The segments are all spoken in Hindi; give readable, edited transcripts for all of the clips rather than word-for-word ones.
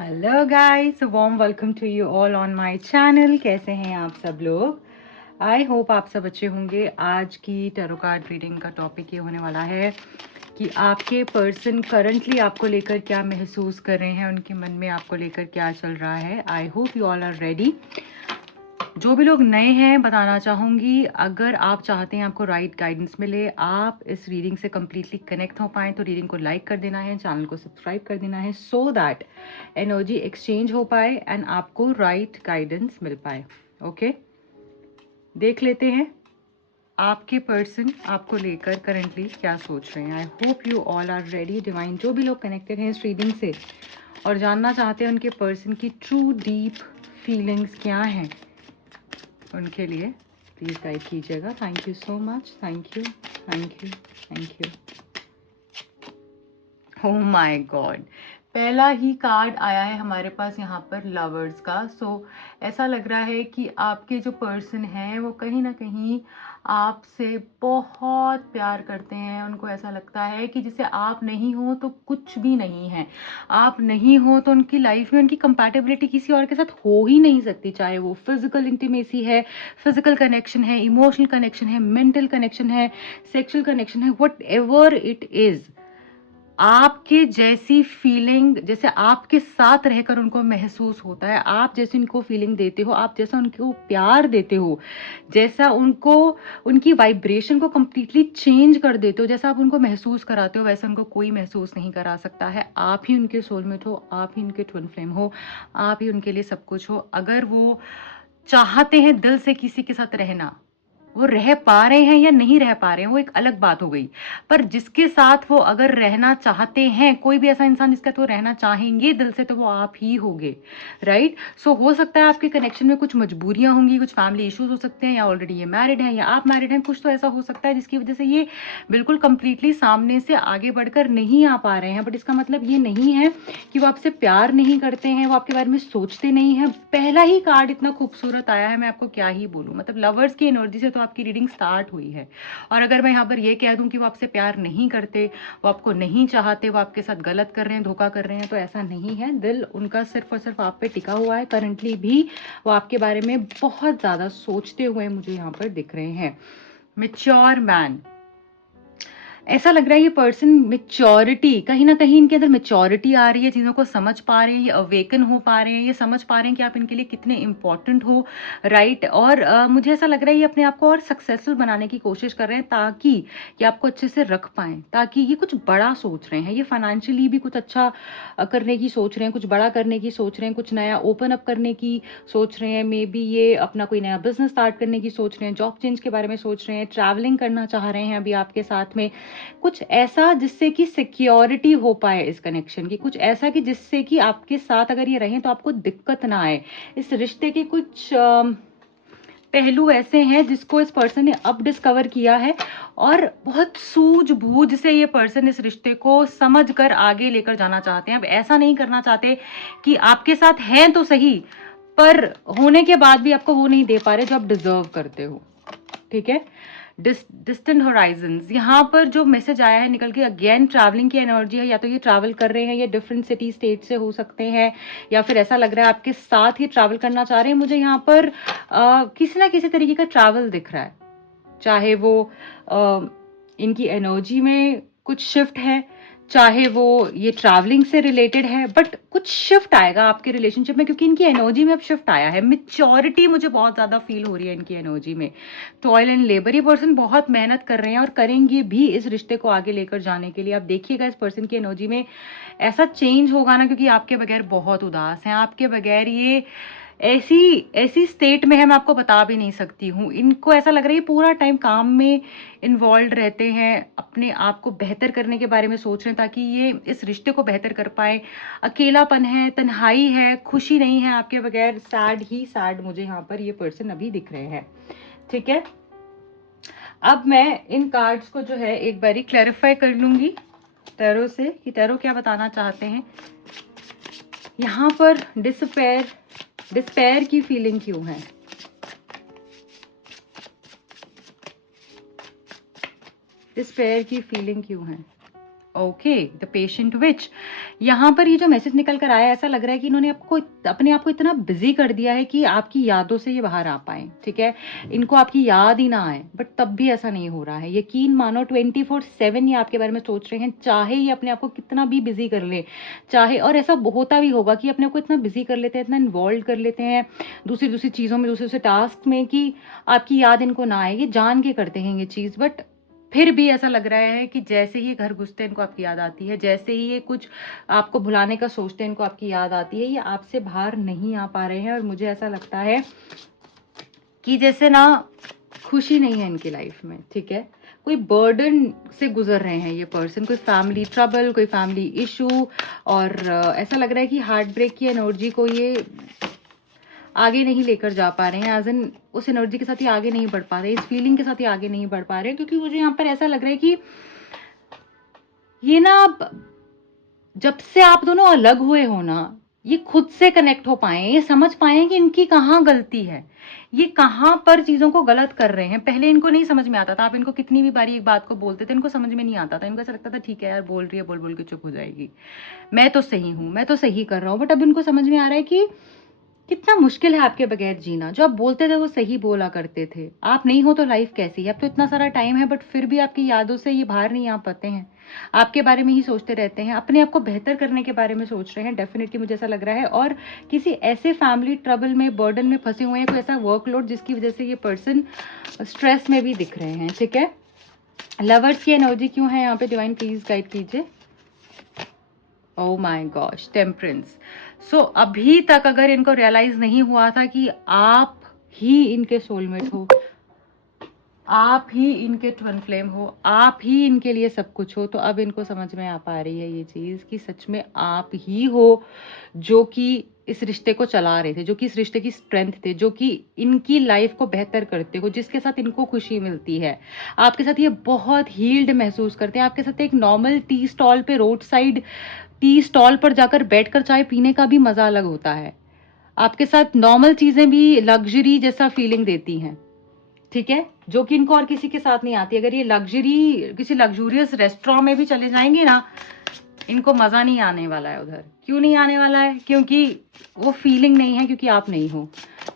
Hello guys, warm welcome to you all on my channel. कैसे हैं आप सब लोग? आई होप आप सब अच्छे होंगे। आज की टैरो कार्ड रीडिंग का टॉपिक ये होने वाला है कि आपके पर्सन करंटली आपको लेकर क्या महसूस कर रहे हैं, उनके मन में आपको लेकर क्या चल रहा है। I hope you all are ready. जो भी लोग नए हैं बताना चाहूँगी, अगर आप चाहते हैं आपको राइट गाइडेंस मिले, आप इस रीडिंग से कम्प्लीटली कनेक्ट हो पाएँ तो रीडिंग को लाइक कर देना है, चैनल को सब्सक्राइब कर देना है, सो दैट एनर्जी एक्सचेंज हो पाए एंड आपको राइट गाइडेंस मिल पाए। ओके, देख लेते हैं आपके पर्सन आपको लेकर करंटली क्या सोच रहे हैं। I hope you all are ready divine. जो भी लोग कनेक्टेड हैं इस रीडिंग से और जानना चाहते हैं उनके पर्सन की ट्रू डीप फीलिंग्स क्या हैं, उनके लिए प्लीज़ गाइड कीजिएगा। Thank you so much. Thank you, thank you, thank you. Oh my God, पहला ही कार्ड आया है हमारे पास यहाँ पर लवर्स का। ऐसा लग रहा है कि आपके जो पर्सन हैं वो कहीं ना कहीं आपसे बहुत प्यार करते हैं। उनको ऐसा लगता है कि जैसे आप नहीं हो तो कुछ भी नहीं है, आप नहीं हो तो उनकी लाइफ में उनकी कंपैटिबिलिटी किसी और के साथ हो ही नहीं सकती। चाहे वो फिजिकल इंटीमेसी है, फिजिकल कनेक्शन है, इमोशनल कनेक्शन है, मेंटल कनेक्शन है, सेक्सुअल कनेक्शन है, वट एवर इट इज, आपके जैसी फीलिंग जैसे आपके साथ रहकर उनको महसूस होता है, आप जैसे उनको फीलिंग देते हो, आप जैसा उनको प्यार देते हो, जैसा उनको उनकी वाइब्रेशन को कंप्लीटली चेंज कर देते हो, जैसा आप उनको महसूस कराते हो, वैसा उनको कोई महसूस नहीं करा सकता है। आप ही उनके सोलमेट हो, आप ही उनके ट्विन फ्लेम हो, आप ही उनके लिए सब कुछ हो। अगर वो चाहते हैं दिल से किसी के साथ रहना, वो रह पा रहे हैं या नहीं रह पा रहे हैं वो एक अलग बात हो गई, पर जिसके साथ वो अगर रहना चाहते हैं, कोई भी ऐसा इंसान जिसके साथ वो रहना चाहेंगे दिल से, तो वो आप ही होगे, राइट। हो सकता है आपके कनेक्शन में कुछ मजबूरियां होंगी, कुछ फैमिली इश्यूज हो सकते हैं, या ऑलरेडी ये मैरिड है या आप मैरिड हैं, कुछ तो ऐसा हो सकता है जिसकी वजह से ये बिल्कुल कंप्लीटली सामने से आगे बढ़कर नहीं आ पा रहे हैं। बट इसका मतलब ये नहीं है कि वो आपसे प्यार नहीं करते हैं, वो आपके बारे में सोचते नहीं है। पहला ही कार्ड इतना खूबसूरत आया है, मैं आपको क्या ही बोलूं। मतलब लवर्स की एनर्जी से तो आपकी रीडिंग स्टार्ट हुई है। और अगर मैं यहाँ पर ये कह दूं कि वो आपसे प्यार नहीं करते, वो आपको नहीं चाहते, वो आपके साथ गलत कर रहे हैं, धोखा कर रहे हैं, तो ऐसा नहीं है। दिल उनका सिर्फ और सिर्फ आप पे टिका हुआ है। करंटली भी वो आपके बारे में बहुत ज्यादा सोचते हुए मुझे यहाँ पर दिख रहे हैं। मैच्योर मैन, ऐसा लग रहा है ये पर्सन मेच्योरिटी, कहीं ना कहीं इनके अंदर मेच्योरिटी आ रही है, चीज़ों को समझ पा रहे हैं, ये अवेकन हो पा रहे हैं, ये समझ पा रहे हैं कि आप इनके लिए कितने इंपॉर्टेंट हो, राइट। और मुझे ऐसा लग रहा है ये अपने आप को और सक्सेसफुल बनाने की कोशिश कर रहे हैं ताकि ये आपको अच्छे से रख पाएं, ताकि ये कुछ बड़ा सोच रहे हैं, ये फाइनेंशियली भी कुछ अच्छा करने की सोच रहे हैं, कुछ बड़ा करने की सोच रहे हैं, कुछ नया ओपन अप करने की सोच रहे हैं। मे बी ये अपना कोई नया बिजनेस स्टार्ट करने की सोच रहे हैं, जॉब चेंज के बारे में सोच रहे हैं, ट्रैवलिंग करना चाह रहे हैं अभी आपके साथ में, कुछ ऐसा जिससे कि सिक्योरिटी हो पाए इस कनेक्शन की, कुछ ऐसा कि जिससे कि आपके साथ अगर ये रहें तो आपको दिक्कत ना आए। इस रिश्ते के कुछ पहलू ऐसे हैं जिसको इस पर्सन ने अब डिस्कवर किया है और बहुत सूझबूझ से ये पर्सन इस रिश्ते को समझ कर आगे लेकर जाना चाहते हैं। अब ऐसा नहीं करना चाहते कि आपके साथ हैं तो सही, पर होने के बाद भी आपको वो नहीं दे पा रहे जो आप डिजर्व करते हो, ठीक है। डिस्टेंट होराइजन्स, यहाँ पर जो मैसेज आया है निकल के, अगेन ट्रैवलिंग की एनर्जी है। या तो ये ट्रैवल कर रहे हैं, ये डिफरेंट सिटी स्टेट से हो सकते हैं, या फिर ऐसा लग रहा है आपके साथ ही ट्रैवल करना चाह रहे हैं। मुझे यहाँ पर किसी ना किसी तरीके का ट्रैवल दिख रहा है, चाहे वो इनकी एनर्जी में कुछ शिफ्ट है, चाहे वो ये ट्रैवलिंग से रिलेटेड है, बट कुछ शिफ्ट आएगा आपके रिलेशनशिप में, क्योंकि इनकी एनर्जी में अब शिफ्ट आया है। मेच्योरिटी मुझे बहुत ज्यादा फील हो रही है इनकी एनर्जी में। टॉयल एंड लेबर, ये पर्सन बहुत मेहनत कर रहे हैं और करेंगे भी इस रिश्ते को आगे लेकर जाने के लिए। आप देखिएगा इस पर्सन की एनर्जी में ऐसा चेंज होगा ना, क्योंकि आपके बगैर बहुत उदास हैं, आपके बगैर ये ऐसी ऐसी स्टेट में है, मैं आपको बता भी नहीं सकती हूँ। इनको ऐसा लग रहा है ये पूरा टाइम काम में इन्वॉल्व रहते हैं, अपने आप को बेहतर करने के बारे में सोच रहे हैं ताकि ये इस रिश्ते को बेहतर कर पाए। अकेलापन है, तन्हाई है, खुशी नहीं है आपके बगैर, सैड ही सैड मुझे यहाँ पर ये पर्सन अभी दिख रहे हैं, ठीक है। अब मैं इन कार्ड्स को जो है एक बारी क्लैरिफाई कर लूंगी टैरो से कि टैरो क्या बताना चाहते हैं। यहाँ पर डिस्पेयर की फीलिंग क्यों है? डिस्पेयर की फीलिंग क्यों है? ओके, द पेशेंट विच, यहाँ पर ये जो मैसेज निकल कर आया है, ऐसा लग रहा है कि इन्होंने आपको अपने आप को इतना बिजी कर दिया है कि आपकी यादों से ये बाहर आ पाए, ठीक है, इनको आपकी याद ही ना आए, बट तब भी ऐसा नहीं हो रहा है। यकीन मानो 24/7 ये आपके बारे में सोच रहे हैं, चाहे ये अपने आप को कितना भी बिजी कर ले, चाहे, और ऐसा होता भी होगा कि अपने आप को इतना बिजी कर लेते हैं, इतना इन्वॉल्व कर लेते हैं दूसरी दूसरी चीज़ों में, दूसरे दूसरे टास्क में, कि आपकी याद इनको ना आए। ये जान के करते हैं ये चीज़, बट फिर भी ऐसा लग रहा है कि जैसे ही घर घुसते हैं इनको आपकी याद आती है, जैसे ही ये कुछ आपको भुलाने का सोचते हैं इनको आपकी याद आती है। ये आपसे बाहर नहीं आ पा रहे हैं, और मुझे ऐसा लगता है कि जैसे ना खुशी नहीं है इनकी लाइफ में, ठीक है, कोई बर्डन से गुजर रहे हैं ये पर्सन, कोई फैमिली ट्रबल, कोई फैमिली इशू, और ऐसा लग रहा है कि हार्ट ब्रेक की एनर्जी को ये आगे नहीं लेकर जा पा रहे हैं, एज एन उस एनर्जी के साथ ही आगे नहीं बढ़ पा रहे, इस फीलिंग के साथ ही आगे नहीं बढ़ पा रहे हैं, क्योंकि मुझे यहाँ पर ऐसा लग रहा है कि ये ना जब से आप दोनों अलग हुए हो ना, ये खुद से कनेक्ट हो पाए, ये समझ पाए कि इनकी कहाँ गलती है, ये कहाँ पर चीज़ों को गलत कर रहे हैं। पहले इनको नहीं समझ में आता था, आप इनको कितनी भी बारी एक बात को बोलते थे, इनको समझ में नहीं आता था, इनको ऐसा लगता था ठीक है यार, बोल रही है, बोल बोल के चुप हो जाएगी, मैं तो सही हूँ, मैं तो सही कर रहा हूँ। बट अब इनको समझ में आ रहा है कि कितना मुश्किल है आपके बगैर जीना। जो आप बोलते थे वो सही बोला करते थे, आप नहीं हो तो लाइफ कैसी है। अब तो इतना सारा टाइम है, बट फिर भी आपकी यादों से ये बाहर नहीं आ पाते हैं, आपके बारे में ही सोचते रहते हैं, अपने आप को बेहतर करने के बारे में सोच रहे हैं। डेफिनेटली मुझे ऐसा लग रहा है, और किसी ऐसे फैमिली ट्रबल में, बर्डन में फंसे हुए हैं, कोई ऐसा वर्कलोड जिसकी वजह से ये पर्सन स्ट्रेस में भी दिख रहे हैं, ठीक है। लवर्स की एनर्जी क्यों है यहाँ पे, डिवाइन प्लीज गाइड कीजिए। Oh my gosh, temperance. So अभी तक अगर इनको रियलाइज नहीं हुआ था कि आप ही इनके सोलमेट हो, आप ही इनके ट्विन फ्लेम हो, आप ही इनके लिए सब कुछ हो, तो अब इनको समझ में आ पा रही है ये चीज़ कि सच में आप ही हो जो कि इस रिश्ते को चला रहे थे, जो कि इस रिश्ते की स्ट्रेंथ थे, जो कि इनकी लाइफ को बेहतर करते हो, जिसके साथ इनको खुशी मिलती है। आपके साथ ये बहुत हील्ड महसूस करते हैं। आपके साथ एक नॉर्मल टी स्टॉल पे, रोड साइड टी स्टॉल पर जाकर बैठकर चाय पीने का भी मजा अलग होता है। आपके साथ नॉर्मल चीजें भी लग्जरी जैसा फीलिंग देती हैं, ठीक है, जो कि इनको और किसी के साथ नहीं आती। अगर ये लग्जरी किसी लग्जूरियस रेस्टोरेंट में भी चले जाएंगे ना, इनको मजा नहीं आने वाला है उधर। क्यों नहीं आने वाला है? क्योंकि वो फीलिंग नहीं है, क्योंकि आप नहीं हो।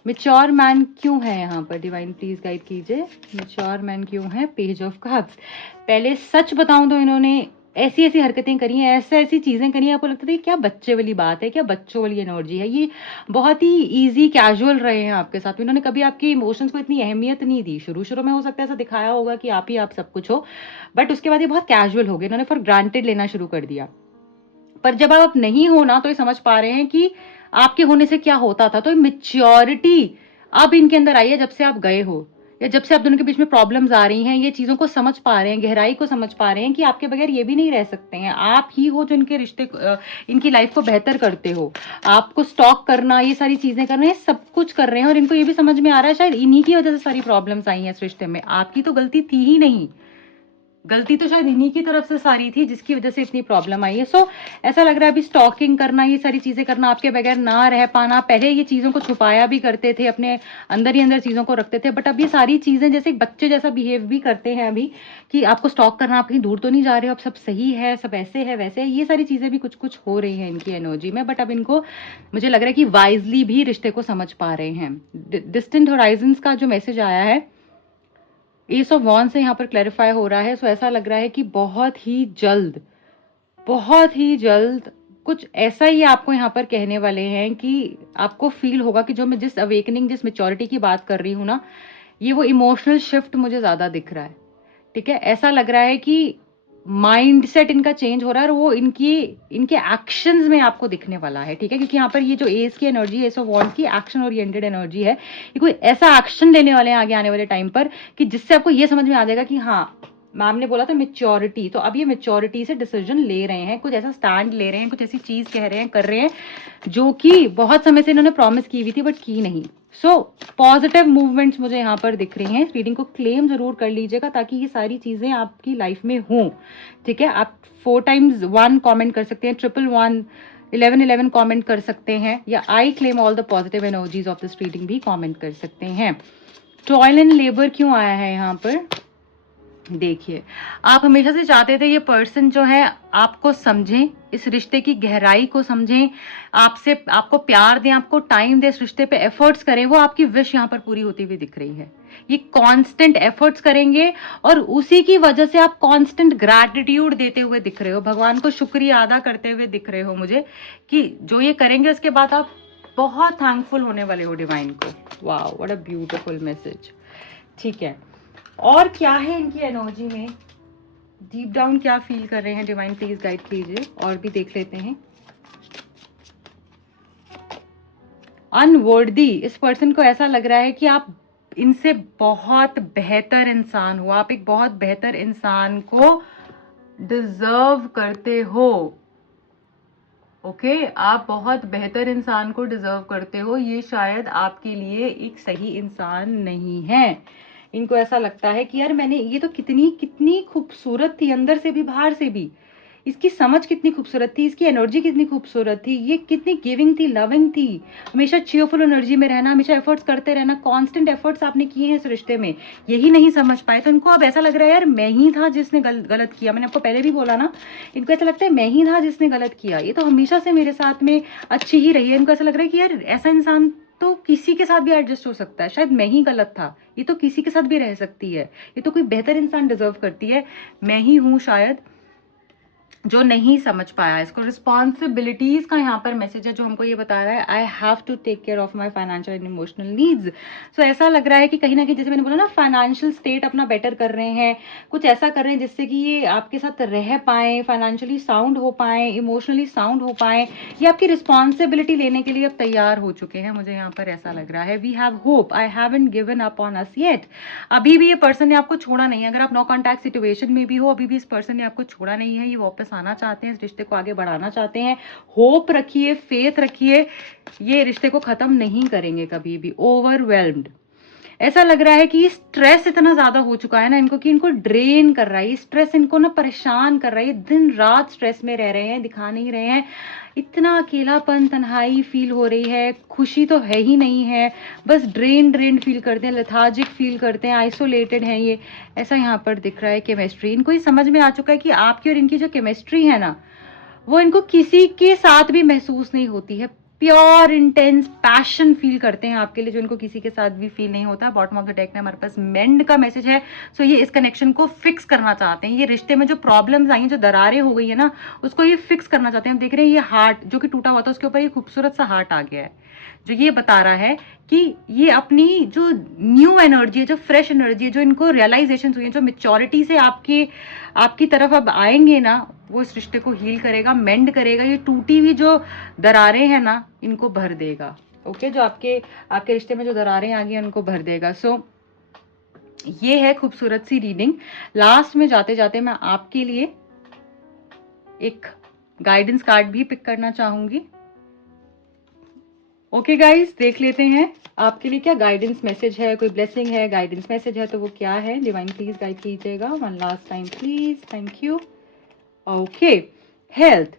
मेच्योर मैन क्यों है यहाँ पर, डिवाइन प्लीज गाइड कीजिए। मेच्योर मैन क्यों है, पेज ऑफ कप्स। पहले सच बताऊं तो इन्होंने ऐसी ऐसी हरकतें करी हैं, ऐसे ऐसी चीजें करी हैं, आपको लगता था क्या बच्चे वाली बात है, क्या बच्चों वाली एनर्जी है। ये बहुत ही इजी कैजुअल रहे हैं आपके साथ। इन्होंने कभी आपके इमोशंस को इतनी अहमियत नहीं दी। शुरू शुरू में हो सकता है ऐसा दिखाया होगा कि आप ही आप सब कुछ हो, बट उसके बाद ये बहुत कैजुअल हो गए, इन्होंने फॉर ग्रांटेड लेना शुरू कर दिया। पर जब आप नहीं हो ना, तो ये समझ पा रहे हैं कि आपके होने से क्या होता था। तो मेच्योरिटी अब इनके अंदर आई है जब से आप गए हो, या जब से आप दोनों के बीच में प्रॉब्लम्स आ रही हैं। ये चीजों को समझ पा रहे हैं, गहराई को समझ पा रहे हैं कि आपके बगैर ये भी नहीं रह सकते हैं। आप ही हो जो इनके रिश्ते, इनकी लाइफ को बेहतर करते हो। आपको स्टॉक करना, ये सारी चीजें करना, ये सब कुछ कर रहे हैं। और इनको ये भी समझ में आ रहा है शायद इन्हीं की वजह से सारी प्रॉब्लम्स आई हैं इस रिश्ते में। आपकी तो गलती थी ही नहीं, गलती तो शायद इन्हीं की तरफ से सारी थी, जिसकी वजह से इतनी प्रॉब्लम आई है। सो ऐसा लग रहा है अभी स्टॉकिंग करना, ये सारी चीजें करना, आपके बगैर ना रह पाना। पहले ये चीजों को छुपाया भी करते थे, अपने अंदर ही अंदर चीजों को रखते थे, बट अब ये सारी चीजें जैसे एक बच्चे जैसा बिहेव भी करते हैं अभी, कि आपको स्टॉक करना, आप कहीं दूर तो नहीं जा रहे हो, अब सब सही है, सब ऐसे है वैसे है। ये सारी चीजें भी कुछ कुछ हो रही है इनकी एनर्जी में। बट अब इनको मुझे लग रहा है कि वाइजली भी रिश्ते को समझ पा रहे हैं। डिस्टेंट होराइजन्स का जो मैसेज आया है, एस ऑफ वॉन्ड से यहाँ पर क्लैरिफाई हो रहा है। सो ऐसा लग रहा है कि बहुत ही जल्द, बहुत ही जल्द कुछ ऐसा ही आपको यहाँ पर कहने वाले हैं कि आपको फील होगा कि जो मैं जिस अवेकनिंग, जिस मेच्योरिटी की बात कर रही हूँ ना, ये वो इमोशनल शिफ्ट मुझे ज्यादा दिख रहा है, ठीक है। ऐसा लग रहा है कि माइंड सेट इनका चेंज हो रहा है, और वो इनके एक्शंस में आपको दिखने वाला है, ठीक है। क्योंकि यहाँ पर ये जो एस की एनर्जी है, एस ऑफ वॉन्ड की एक्शन ओरिएंटेड एनर्जी है, ये कोई ऐसा एक्शन लेने वाले हैं आगे आने वाले टाइम पर कि जिससे आपको ये समझ में आ जाएगा कि हाँ, मैम ने बोला था मेच्योरिटी, तो अब ये मेच्योरिटी से डिसीजन ले रहे हैं, कुछ ऐसा स्टैंड ले रहे हैं, कुछ ऐसी चीज कह रहे हैं, कर रहे हैं, जो कि बहुत समय से इन्होंने प्रॉमिस की हुई थी बट की नहीं। सो पॉजिटिव मूवमेंट्स मुझे यहाँ पर दिख रही हैं। रीडिंग को क्लेम जरूर कर लीजिएगा ताकि ये सारी चीजें आपकी लाइफ में हों, ठीक है। आप 4 times 1 कॉमेंट कर सकते हैं, 111 1111 कॉमेंट कर सकते हैं, या I claim all the positive energies of this reading भी कॉमेंट कर सकते हैं। टॉयल एंड लेबर क्यों आया है यहाँ पर, देखिए, आप हमेशा से चाहते थे ये पर्सन जो है आपको समझें, इस रिश्ते की गहराई को समझें, आपको प्यार दें, आपको टाइम दें, इस रिश्ते पे एफर्ट्स करें, वो आपकी विश यहाँ पर पूरी होती हुई दिख रही है। ये कांस्टेंट एफर्ट्स करेंगे और उसी की वजह से आप कांस्टेंट ग्रैटिट्यूड देते हुए दिख रहे हो, भगवान को शुक्रिया अदा करते हुए दिख रहे हो मुझे, कि जो ये करेंगे उसके बाद आप बहुत थैंकफुल होने वाले हो डिवाइन को। Wow, what a beautiful message. ठीक है, और क्या है इनकी एनर्जी में, डीप डाउन क्या फील कर रहे हैं डिवाइन, प्लीज गाइड कीजिए। और भी देख लेते हैं। अनवर्दी, इस पर्सन को ऐसा लग रहा है कि आप इनसे बहुत बेहतर इंसान हो, आप एक बहुत बेहतर इंसान को डिजर्व करते हो। ओके, आप बहुत बेहतर इंसान को डिजर्व करते हो, ये शायद आपके लिए एक सही इंसान नहीं है। इनको ऐसा लगता है कि यार मैंने ये तो कितनी कितनी खूबसूरत थी, अंदर से भी बाहर से भी, इसकी समझ कितनी खूबसूरत थी, इसकी एनर्जी कितनी खूबसूरत थी, ये कितनी गिविंग थी, लविंग थी, हमेशा चीयरफुल एनर्जी में रहना, हमेशा एफर्ट्स करते रहना, कांस्टेंट एफर्ट्स आपने किए हैं इस रिश्ते में, यही नहीं समझ पाए। तो इनको अब ऐसा लग रहा है यार मैं ही था जिसने गलत किया। मैंने आपको पहले भी बोला ना, इनको ऐसा लगता है मैं ही था जिसने गलत किया, ये तो हमेशा से मेरे साथ में अच्छी ही रही है। इनको ऐसा लग रहा है कि यार ऐसा इंसान तो किसी के साथ भी एडजस्ट हो सकता है, शायद मैं ही गलत था, ये तो किसी के साथ भी रह सकती है, ये तो कोई बेहतर इंसान डिजर्व करती है, मैं ही हूं शायद जो नहीं समझ पाया इसको। रिस्पॉन्सिबिलिटीज का यहाँ पर मैसेज है जो हमको ये बता रहा है, I have to take care of my financial and emotional needs. So ऐसा लग रहा है कि कहीं ना कहीं, जैसे मैंने बोला ना, फाइनेंशियल स्टेट अपना बेटर कर रहे हैं, कुछ ऐसा कर रहे हैं जिससे कि ये आपके साथ रह पाए, फाइनेंशियली साउंड हो पाए, इमोशनली साउंड हो पाए, ये आपकी रिस्पॉन्सिबिलिटी लेने के लिए अब तैयार हो चुके हैं, मुझे यहाँ पर ऐसा लग रहा है। We have hope, I haven't given up on us yet. अभी भी ये पर्सन ने आपको छोड़ा नहीं है, अगर आप नो कॉन्टैक्ट सिचुएशन में भी हो, अभी भी इस पर्सन ने आपको छोड़ा नहीं है, ये वापस आना चाहते हैं, इस रिश्ते को आगे बढ़ाना चाहते हैं। होप रखिए, फेथ रखिए, ये रिश्ते को खत्म नहीं करेंगे कभी भी। ओवरवेल्म्ड, ऐसा लग रहा है कि स्ट्रेस इतना ज्यादा हो चुका है ना इनको, कि इनको ड्रेन कर रहा है, स्ट्रेस इनको ना परेशान कर रहा है, दिन रात स्ट्रेस में रह रहे हैं, दिखा नहीं रहे हैं, इतना अकेलापन, तन्हाई फील हो रही है, खुशी तो है ही नहीं है, बस ड्रेन फील करते हैं, लेथार्जिक फील करते हैं, आइसोलेटेड है ये, ऐसा यहाँ पर दिख रहा है। केमिस्ट्री, इनको ये समझ में आ चुका है कि आपकी और इनकी जो केमिस्ट्री है ना, वो इनको किसी के साथ भी महसूस नहीं होती है। प्योर इंटेंस पैशन फील करते हैं आपके लिए, जो इनको किसी के साथ भी फील नहीं होता। बॉटम ऑफ द डेक में हमारे पास मेंड का मैसेज है। सो ये इस कनेक्शन को फिक्स करना चाहते हैं, ये रिश्ते में जो प्रॉब्लम्स आई हैं, जो दरारें हो गई है ना, उसको ये फिक्स करना चाहते हैं। हम देख रहे हैं ये हार्ट जो कि टूटा हुआ था, उसके ऊपर ये खूबसूरत सा हार्ट आ गया है, जो ये बता रहा है कि ये अपनी जो न्यू एनर्जी है, जो फ्रेश एनर्जी है, जो इनको रियलाइजेशन हुई है, जो मेच्योरिटी से आपकी तरफ अब आएंगे ना, वो इस रिश्ते को हील करेगा, मेंड करेगा, ये टूटी हुई जो दरारें हैं ना, इनको भर देगा। ओके, जो आपके रिश्ते में जो दरारें आ गई उनको भर देगा। सो ये है खूबसूरत सी रीडिंग। लास्ट में जाते जाते मैं आपके लिए एक गाइडेंस कार्ड भी पिक करना चाहूंगी। ओके गाइस, देख लेते हैं आपके लिए क्या गाइडेंस मैसेज है, कोई ब्लेसिंग है, गाइडेंस मैसेज है तो वो क्या है। डिवाइन प्लीज गाइड कीजिएगा one last time please, thank you. Okay, health,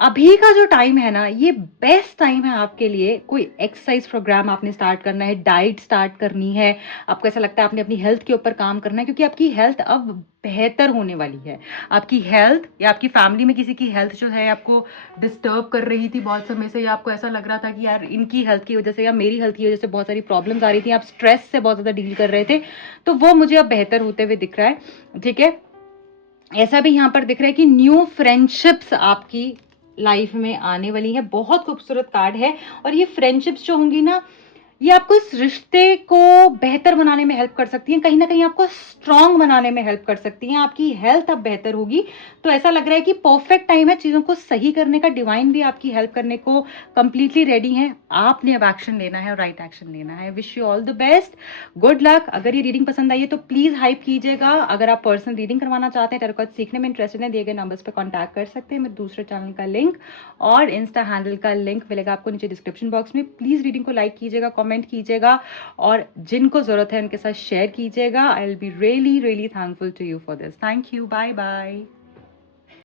अभी का जो टाइम है ना, ये बेस्ट टाइम है आपके लिए। कोई एक्सरसाइज प्रोग्राम आपने स्टार्ट करना है, डाइट स्टार्ट करनी है, आपको ऐसा लगता है आपने अपनी हेल्थ के ऊपर काम करना है, क्योंकि आपकी हेल्थ अब बेहतर होने वाली है। आपकी हेल्थ या आपकी फैमिली में किसी की हेल्थ जो है आपको डिस्टर्ब कर रही थी बहुत समय से, या आपको ऐसा लग रहा था कि यार इनकी हेल्थ की वजह से या मेरी हेल्थ की वजह से बहुत सारी प्रॉब्लम्स आ रही थी, आप स्ट्रेस से बहुत ज्यादा डील कर रहे थे, तो वो मुझे अब बेहतर होते हुए दिख रहा है। ठीक है, ऐसा भी यहाँ पर दिख रहा है कि न्यू फ्रेंडशिप्स आपकी लाइफ में आने वाली है। बहुत खूबसूरत कार्ड है। और ये फ्रेंडशिप्स जो होंगी ना, ये आपको इस रिश्ते को बेहतर बनाने में हेल्प कर सकती हैं, कहीं ना कहीं आपको स्ट्रांग बनाने में हेल्प कर सकती हैं। आपकी हेल्थ अब बेहतर होगी, तो ऐसा लग रहा है कि परफेक्ट टाइम है चीजों को सही करने का। डिवाइन भी आपकी हेल्प करने को कंप्लीटली रेडी है, आपने अब एक्शन लेना है और राइट एक्शन लेना है। Wish you all the best, good luck. अगर ये रीडिंग पसंद आई है तो प्लीज हाइप कीजिएगा। अगर आप पर्सनल रीडिंग करवाना चाहते हैं, टैरो कार्ड सीखने में इंटरेस्टेड है, दिए गए नंबर्स पर कॉन्टैक्ट कर सकते हैं। मेरे दूसरे चैनल का लिंक और इंस्टा हैंडल का लिंक मिलेगा आपको नीचे डिस्क्रिप्शन बॉक्स में। प्लीज रीडिंग को लाइक कीजिएगा, कमेंट कीजिएगा और जिनको जरूरत है उनके साथ शेयर कीजिएगा। I will be really really thankful to you for this. Thank you, bye bye.